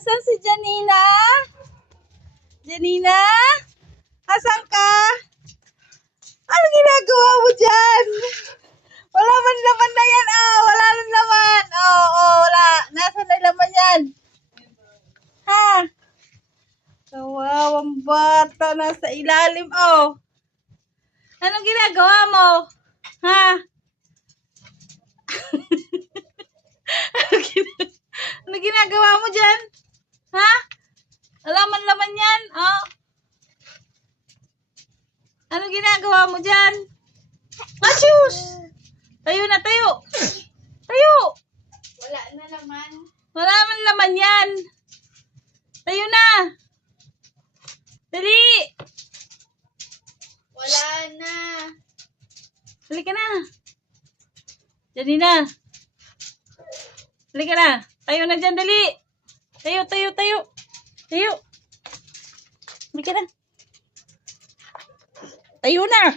Asan si Janina? Janina? Asan ka? Ano ginagawa mo dyan? Wala man laman na yan. Oh, wala man laman. Wala. Nasaan na laman yan? Ha? Kawawang bata. Nasa ilalim. Oh. Anong ginagawa mo? Ha? Ano ginagawa mo dyan? Ha? Wala man laman yan. Oh. Ano ginagawa mo dyan? Machus! Tayo na, tayo. Tayo. Wala na laman. Wala man laman yan. Tayo na. Dali. Wala na. Dali ka na. Dali na. Dali ka na. Tayo na dyan, dali. Tayo, tayo, tayo. Tayo. Dali ka na. Tayo na.